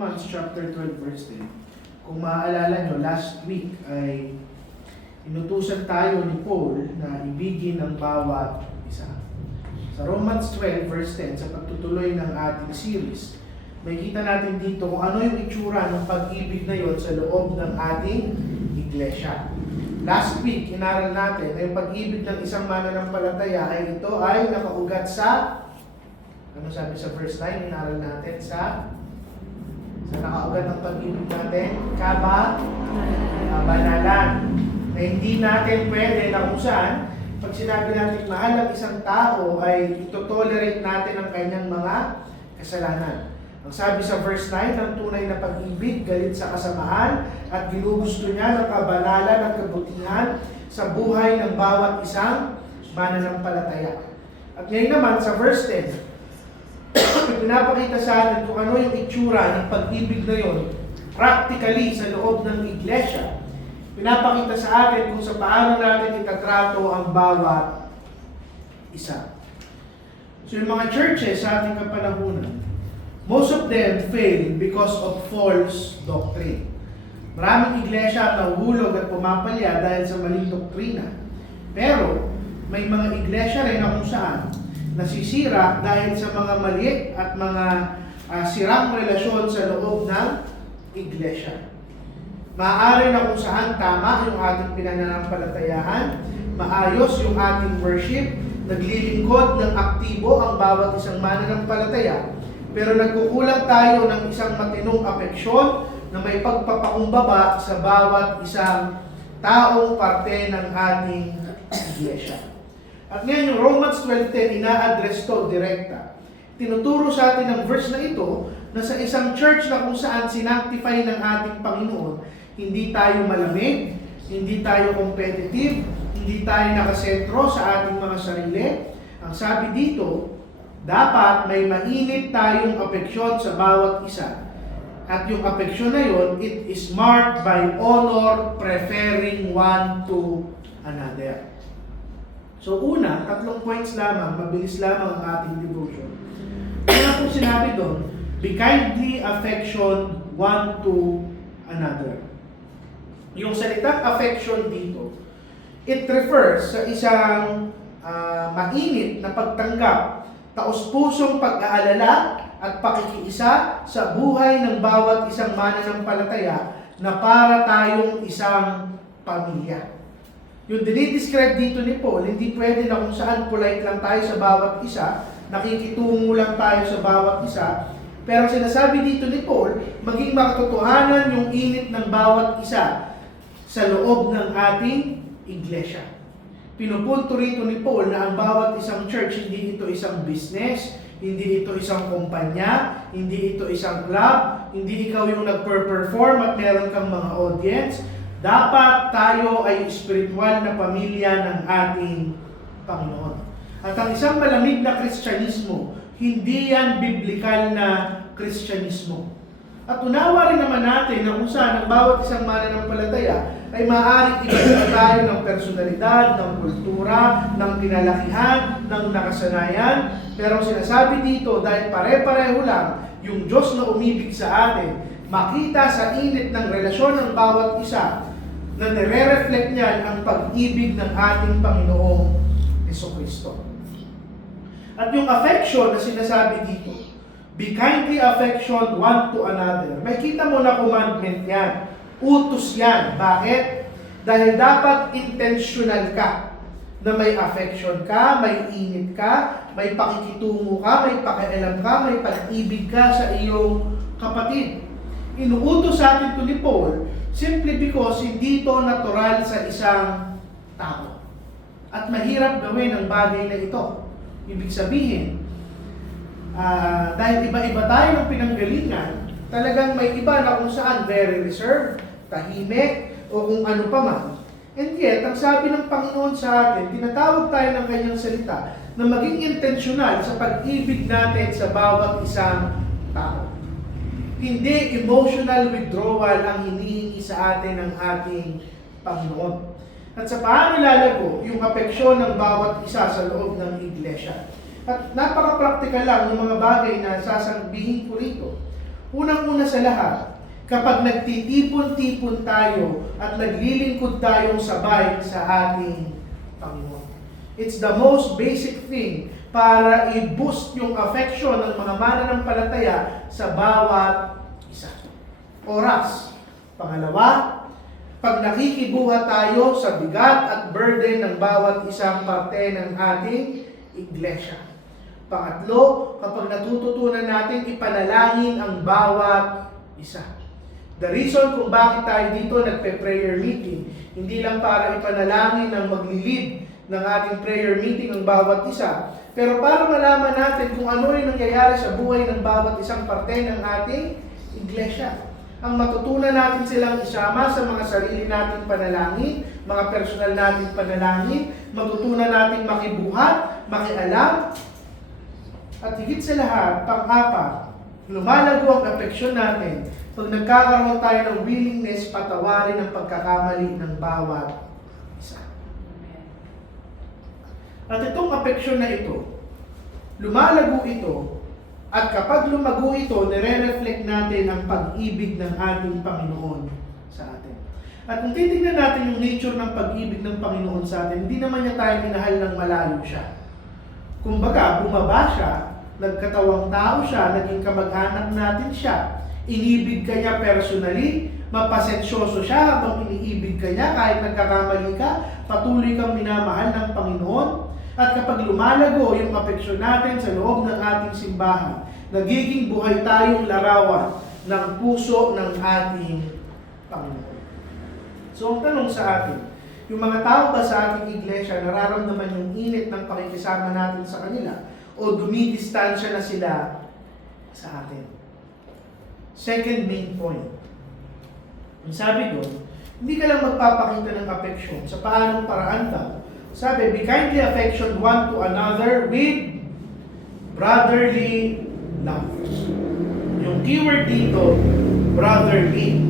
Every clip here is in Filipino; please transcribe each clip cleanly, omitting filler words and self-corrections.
Romans chapter 12 verse 10. Kung maaalala nyo, last week ay inutusan tayo ni Paul na ibigin ng bawat isa. Sa Romans 12 verse 10, sa pagtutuloy ng ating series, may kita natin dito kung ano yung itsura ng pag-ibig na yon sa loob ng ating iglesia. Last week, inaral natin na yung pag-ibig ng isang mananampalataya ay ito ay nakaugat sa, ano sabi sa verse 9, inaral natin sa nakaugat ng pag-ibig natin, kabanalan. Na hindi natin pwede na kung saan, pag sinabi natin mahal ang isang tao, ay ito-tolerate natin ang kanyang mga kasalanan. Ang sabi sa verse 9, ang tunay na pag-ibig, galit sa kasamaan, at ginugusto niya ng kabanalan at kabutihan sa buhay ng bawat isang mananampalataya. At ngayon naman sa verse 10, pinapakita sa atin kung ano yung itsura ng pag-ibig na yun practically sa loob ng iglesia. Pinapakita sa atin kung sa paano natin itatrato ang bawat isa. So yung mga churches sa ating kapanahunan, most of them fail because of false doctrine. Maraming iglesia ang nahuhulog at pumapalya dahil sa maling doktrina. Pero may mga iglesia rin na kung saan nasisira dahil sa mga mali at mga sirang relasyon sa loob ng iglesia. Maaari na kung saan tama yung ating pinananampalatayahan, maayos yung ating worship, naglilingkod ng aktibo ang bawat isang mananampalataya, pero nagkukulang tayo ng isang matinong apeksyon na may pagpapakumbaba sa bawat isang taong parte ng ating iglesia. At ngayon yung Romans 12:10, ina-address to direkta. Tinuturo sa atin ng verse na ito na sa isang church na kung saan sinanctify ng ating Panginoon, hindi tayo malamig, hindi tayo competitive, hindi tayo nakasentro sa ating mga sarili. Ang sabi dito, dapat may mainit tayong apeksyon sa bawat isa. At yung apeksyon na yun, it is marked by honor, preferring one to another. So una, 3 points lamang, mabilis lamang ang ating devotion. Una po sinabi doon, be kindly affection one to another. Yung salitang affection dito, it refers sa isang mainit na pagtanggap, taos-pusong pag-aalala at pakikiisa sa buhay ng bawat isang mananampalataya na para tayong isang pamilya. Yung dinidescribe dito ni Paul, hindi pwede na kung saan polite lang tayo sa bawat isa, nakikitungo lang tayo sa bawat isa, pero sinasabi dito ni Paul, maging makatotohanan yung init ng bawat isa sa loob ng ating iglesia. Pinupunto rito ni Paul na ang bawat isang church, hindi ito isang business, hindi ito isang kumpanya, hindi ito isang club, hindi ikaw yung nagper-perform at meron kang mga audience. Dapat tayo ay spiritual na pamilya ng ating Panginoon. At ang isang malamig na Kristyanismo, hindi yan biblikal na Kristyanismo. At unawa rin naman natin na kung saan ang bawat isang mananampalataya ay maaaring iba tayo ng personalidad, ng kultura, ng kinalakihan, ng nakasanayan. Pero sinasabi dito, dahil pare-pareho lang yung Diyos na umibig sa atin, makita sa init ng relasyon ng bawat isa na nire-reflect niyan ang pag-ibig ng ating Panginoong Jesucristo. At yung affection na sinasabi dito, be kindly affection one to another. May kita mo na commandment yan. Utos yan. Bakit? Dahil dapat intentional ka na may affection ka, may init ka, may pakikitungo ka, may pakialam ka, may pag-ibig ka sa iyong kapatid. Inuutos sa atin ito ni Paul simply because hindi ito natural sa isang tao. At mahirap gawin ang bagay na ito. Ibig sabihin, dahil iba-iba tayo ng pinanggalingan, talagang may iba na kung saan very reserved, tahimik, o kung ano pa man. And yet, ang sabi ng Panginoon sa atin, tinatawag tayo ng kanyang salita na maging intentional sa pag-ibig natin sa bawat isang tao. Hindi emotional withdrawal ang hinihingi sa atin ng ating Panginoon. At sa paano lalago yung apeksyon ng bawat isa sa loob ng iglesia. At napaka-practical lang ng mga bagay na sasabihin ko rito. Unang-una sa lahat, kapag nagtitipon-tipon tayo at naglilingkod tayong sabay sa ating Panginoon. It's the most basic thing para i-boost yung affection ng mga mananampalataya sa bawat isa. Oras. Pangalawa, pag nakikibuhat tayo sa bigat at burden ng bawat isang parte ng ating iglesia. Pangatlo, kapag natututunan natin ipanalangin ang bawat isa. The reason kung bakit tayo dito nagpe-prayer meeting, hindi lang para ipanalangin ang maglilid ng ating prayer meeting ang bawat isa, pero para malaman natin kung ano yung nangyayari sa buhay ng bawat isang parte ng ating iglesia. Ang matutunan natin silang isama sa mga sarili nating panalangin, mga personal nating panalangin, matutunan nating makibuhat, makialam, at higit sa lahat, pang-apat, lumalago ang apeksyon natin pag nagkakaroon tayo ng willingness patawarin ang pagkakamali ng bawat isa. At itong apeksyon na ito, lumalago ito, at kapag lumago ito, nire-reflect natin ang pag-ibig ng ating Panginoon sa atin. At kung titignan natin yung nature ng pag-ibig ng Panginoon sa atin, hindi naman niya tayo minahal ng malayo siya. Kumbaga, bumaba siya, nagkatawang tao siya, naging kamag-anak natin siya, inibig ka niya personally, mapasensyoso siya habang iniibig ka niya kahit nagkakamali ka, patuloy kang minamahal ng Panginoon. At kapag lumalago yung apeksyon natin sa loob ng ating simbahan, nagiging buhay tayong larawan ng puso ng ating Panginoon. So ang tanong sa atin, yung mga tao ba sa ating iglesia nararamdaman yung init ng pakikisama natin sa kanila o dumidistansya na sila sa atin? Second main point. Ang sabi doon, hindi ka lang magpapakita ng affection sa paanong paraan ba? Sabi, be kindly affectioned one to another with brotherly love. Yung keyword dito, brotherly.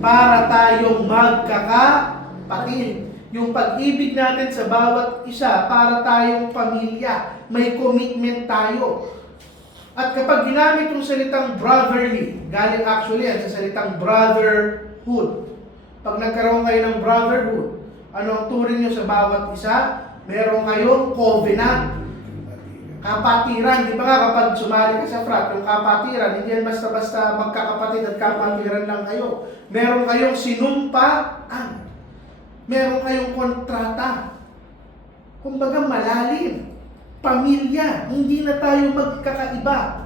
Para tayong magkakapatid. Yung pag-ibig natin sa bawat isa, para tayong pamilya. May commitment tayo. At kapag ginamit yung salitang brotherly, galing actually yan sa salitang brotherhood. Pag nagkaroon kayo ng brotherhood, ano ang turing nyo sa bawat isa? Meron kayong covenant. Kapatiran. Di ba nga kapag sumali ka sa frat, yung kapatiran, hindi yan basta-basta magkakapatid at kapatiran lang kayo. Meron kayong sinumpaan. Meron kayong kontrata. Kumbaga malalim. Pamilya. Hindi na tayo magkakaiba.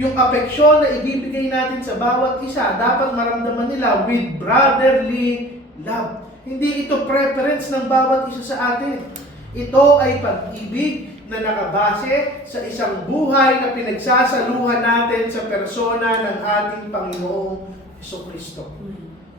Yung apeksyon na ibibigay natin sa bawat isa, dapat maramdaman nila with brotherly love. Hindi ito preference ng bawat isa sa atin. Ito ay pag-ibig na nakabase sa isang buhay na pinagsasaluhan natin sa persona ng ating Panginoong Jesucristo.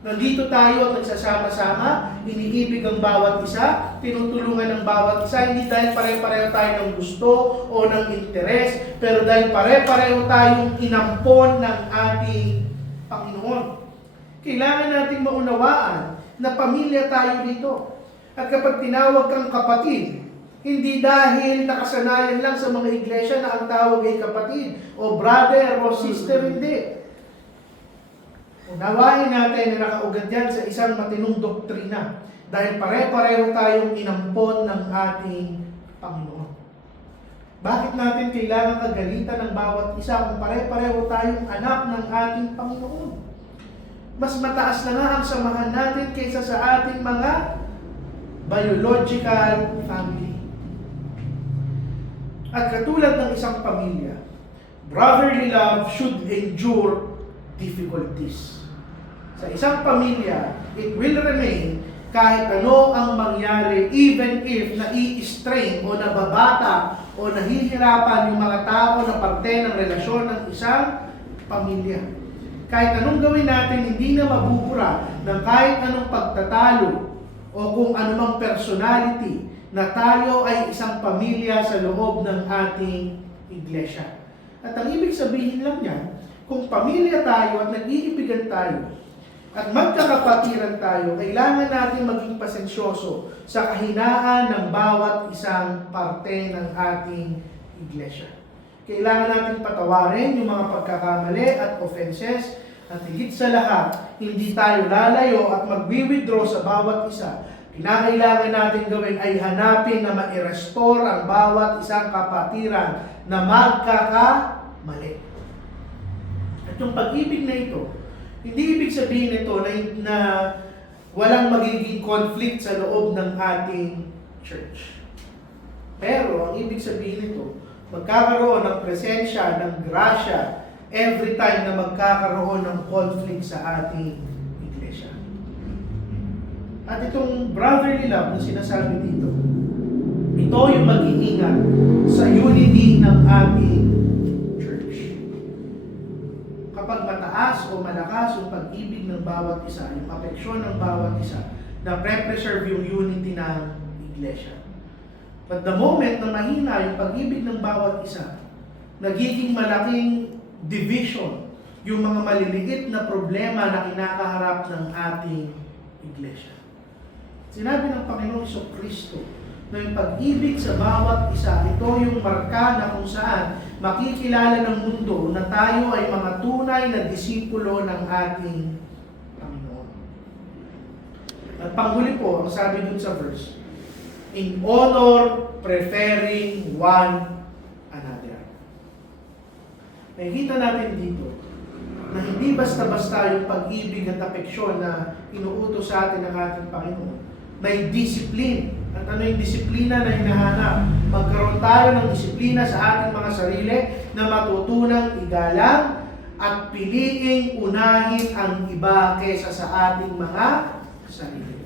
Nandito tayo at nagsasama-sama, iniibig ang bawat isa, tinutulungan ang bawat isa, hindi dahil pare-pareho tayo ng gusto o ng interes, pero dahil pare-pareho tayong inampon ng ating Panginoon. Kailangan nating maunawaan na pamilya tayo dito. At kapag tinawag kang kapatid, hindi dahil nakasanayan lang sa mga iglesia na ang tawag ay kapatid, o brother, o sister, hindi. Unawain natin na nakaugat yan sa isang matinong doktrina dahil pare-pareho tayong inampon ng ating Panginoon. Bakit natin kailangan kagalitan ng bawat isa kung pare-pareho tayong anak ng ating Panginoon? Mas mataas na nga ang samahan natin kaysa sa ating mga biological family. At katulad ng isang pamilya, brotherly love should endure difficulties. Sa isang pamilya, it will remain kahit ano ang mangyari, even if nai-strain o nababata o nahihirapan yung mga tao na parte ng relasyon ng isang pamilya. Kahit anong gawin natin, hindi na mabubura ng kahit anong pagtatalo o kung anumang personality na tayo ay isang pamilya sa loob ng ating iglesia. At ang ibig sabihin lang niyan, kung pamilya tayo at nag-iibigan tayo, at magkakapatiran tayo, kailangan natin maging pasensyoso sa kahinaan ng bawat isang parte ng ating iglesia. Kailangan natin patawarin yung mga pagkakamali at offenses. At higit sa lahat, hindi tayo lalayo at mag-withdraw sa bawat isa. Kinakailangan natin gawin ay hanapin na ma-restore ang bawat isang kapatiran na magkakamali. At yung pag-ibig na ito, hindi ibig sabihin nito na walang magiging conflict sa loob ng ating church. Pero ang ibig sabihin nito, magkakaroon ng presensya, ng grasya, every time na magkakaroon ng conflict sa ating iglesia. At itong brotherly love na sinasabi dito, ito yung mag-iingat sa unity ng ating church. Kapag mataas o malakas yung pag-ibig ng bawat isa, yung apeksyon ng bawat isa, na pre-preserve yung unity ng iglesia. But the moment na mahina yung pag-ibig ng bawat isa, nagiging malaking division, yung mga maliliit na problema na kinakaharap ng ating iglesia. Sinabi ng Panginoong Jesucristo na yung pag-ibig sa bawat isa, ito yung marka na kung saan makikilala ng mundo na tayo ay mga tunay na disipulo ng ating Panginoon. At panghuli po, ang sabi dun sa verse, in honor, preferring one another. Nakikita natin dito na hindi basta-basta yung pag-ibig at apeksyon na inuutos sa atin ng ating Panginoon. May discipline. At ano yung disiplina na hinahanap? Magkaroon tayo ng disiplina sa ating mga sarili na matutunang igalang at piliing unahin ang iba kaysa sa ating mga sarili.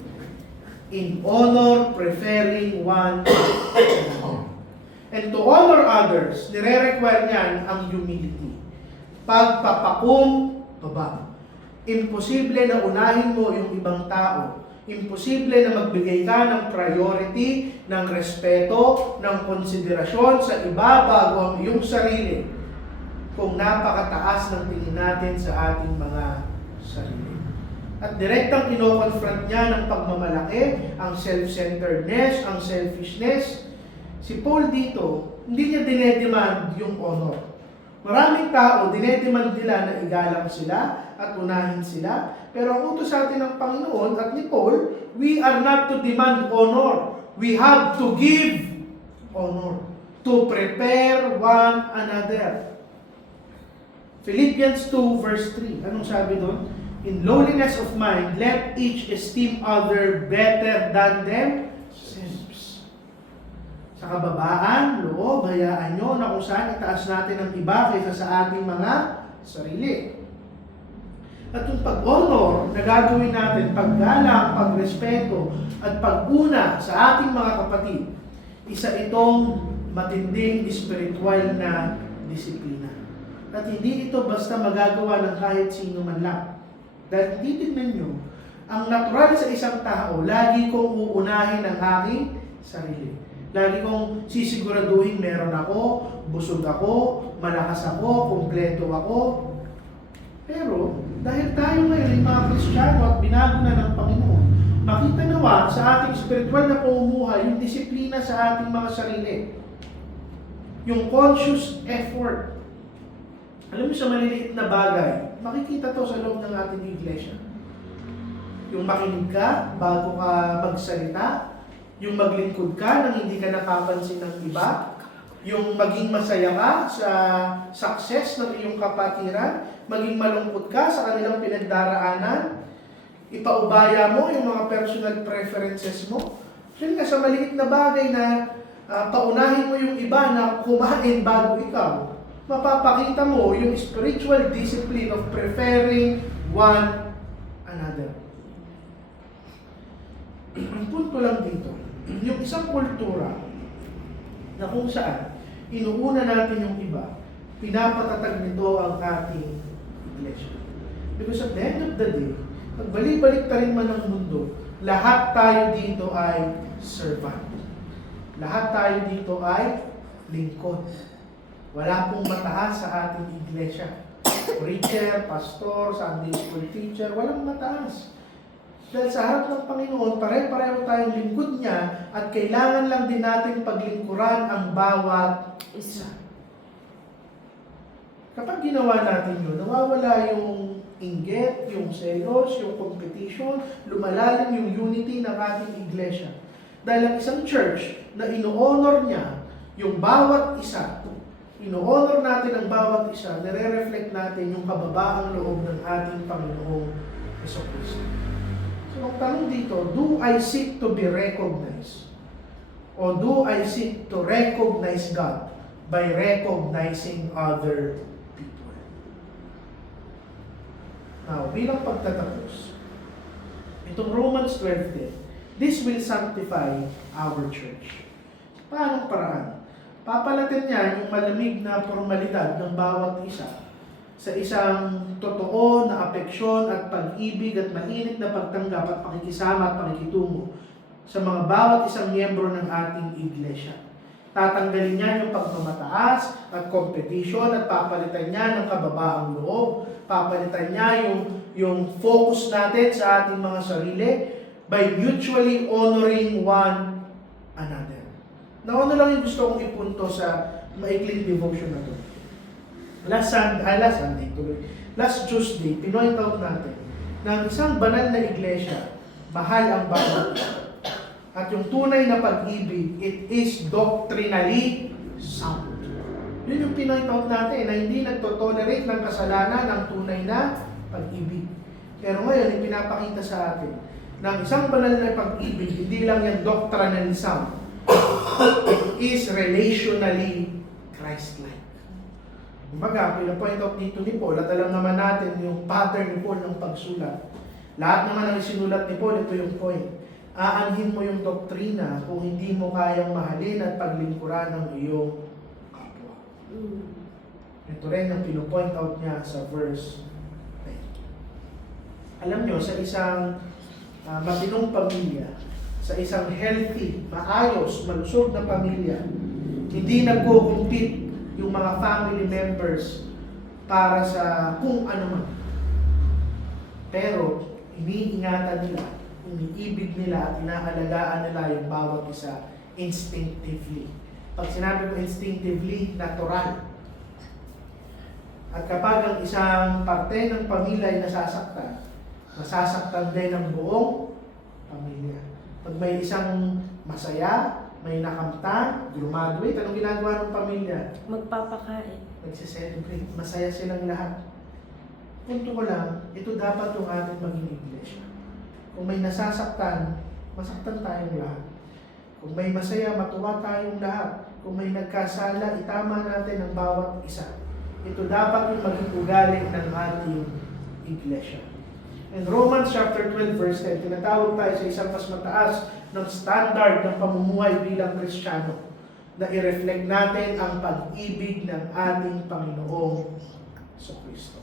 In honor, preferring one another. And to honor others, nire-require niyan ang humility. Pagpapakumbaba. Imposible na unahin mo yung ibang tao. Imposible na magbigay ka ng priority, ng respeto, ng konsiderasyon sa iba bago ang iyong sarili kung napakataas ng tingin natin sa ating mga sarili. At direktang kino-confront niya ng pagmamalaki, ang self-centeredness, ang selfishness. Si Paul dito, hindi niya dinedemand yung honor. Maraming tao, dinedemand nila na igalang sila at unahin sila. Pero ang utos sa atin ng Panginoon at ni Paul, we are not to demand honor. We have to give honor. To prepare one another. Philippians 2 verse 3. Anong sabi doon? In lowliness of mind, let each esteem other better than themselves. Sa kababaan, loob, hayaan nyo na kung saan itaas natin ang iba kaysa sa ating mga sarili. At yung pag-honor na gagawin natin, paggalang, pagrespeto, at pag-una sa ating mga kapatid, isa itong matinding spiritual na disiplina. At hindi ito basta magagawa ng kahit sino man lang. Dahil titignan nyo, ang natural sa isang tao, lagi kong uunahin ang aking sarili. Lagi kong sisiguraduhin meron ako, busog ako, malakas ako, kumpleto ako. Pero, dahil tayo ngayon ay mga Kristiyano at binago na ng Panginoon, makita nawa sa ating spiritual na pamumuhay yung disiplina sa ating mga sarili. Yung conscious effort. Alam mo sa maliliit na bagay, makikita to sa loob ng ating iglesia. Yung makinig ka bago ka magsalita, yung maglingkod ka nang hindi ka napapansin ng iba, yung maging masaya ka sa success ng iyong kapatiran, maging malungkot ka sa kanilang pinagdaraanan, ipaubaya mo yung mga personal preferences mo. Yun nga, sa maliit na bagay na paunahin mo yung iba na kumain bago ikaw, mapapakita mo yung spiritual discipline of preferring one another. Ang punto lang dito, yung isang kultura na kung saan inuuna natin yung iba, pinapatatag nito ang ating iglesia. Because at the end of the day, pagbalik-balik ta rin man ng mundo, lahat tayo dito ay servant. Lahat tayo dito ay lingkod. Wala pong mataas sa ating iglesia. Preacher, pastor, Sunday school teacher, walang mataas. Dahil sa harap ng Panginoon, pare-pareho tayong lingkod niya at kailangan lang din natin paglingkuran ang bawat isa. Kapag ginawa natin yun, nawawala yung inggit, yung selos, yung competition, lumalalim yung unity ng ating iglesia. Dahil ang isang church na ino-honor niya yung bawat isa, ino-honor natin ang bawat isa, nire-reflect natin yung kababaang loob ng ating Panginoong Jesucristo. So, ang tanong dito, do I seek to be recognized? O do I seek to recognize God by recognizing other people? Now, bilang pagtatapos, itong Romans 12:10, this will sanctify our church. Paanong paraan? Papalatin niya yung malamig na formalidad ng bawat isa sa isang totoo na apeksyon at pag-ibig at mainit na pagtanggap at pakikisama at pakikitungo sa mga bawat isang miyembro ng ating iglesia. Tatanggalin niya yung pagmamataas at competition at papalitan niya ng kababaang loob. Papalitan niya yung focus natin sa ating mga sarili by mutually honoring one another. Nauna lang yung gusto kong ipunto sa maikling devotion na to. Last Tuesday, pinoint out natin na ang isang banal na iglesia, mahal ang bawat isa. At yung tunay na pag-ibig, it is doctrinally sound. Yun yung pinoint out natin, na hindi nagtotolerate ng kasalanan ng tunay na pag-ibig. Pero ngayon, ipinapakita sa atin na ang isang banal na pag-ibig, hindi lang yan doctrinally sound. It is relationally Christ-like. Kumbaga, pinapoint out dito ni Paul, at alam naman natin yung pattern ni Paul ng pagsulat. Lahat naman ng sinulat ni Paul, ito yung point. Aanhin mo yung doktrina kung hindi mo kayang mahalin at paglingkuran ng iyong kapwa. Ito rin ang pinopoint out niya sa verse 10. Alam nyo, sa isang matinong pamilya, sa isang healthy, maayos, malusog na pamilya, hindi nagko-compete yung mga family members para sa kung ano man. Pero, iniingatan nila, iniibig nila at inaalagaan nila yung bawat isa instinctively. Pag sinabi ko instinctively, natural. At kapag ang isang parte ng pamilya ay nasasaktan din ang buong pamilya. Pag may isang masaya, may nakamtan, graduate, anong ginagawa ng pamilya? Magpapakain. Nagsiselebrate. Masaya silang lahat. Punto ko lang, ito dapat yung ating maging iglesia. Kung may nasasaktan, masaktan tayong lahat. Kung may masaya, matuwa tayong lahat. Kung may nagkasala, itama natin ang bawat isa. Ito dapat yung maging ugali ng ating iglesia. In Romans chapter 12 verse 10, tinatawag tayo sa isang mas mataas ng standard ng pamumuhay bilang Kristiyano na i-reflect natin ang pag-ibig ng ating Panginoong Jesucristo.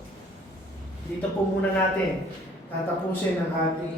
Dito po muna natin tatapusin ang ating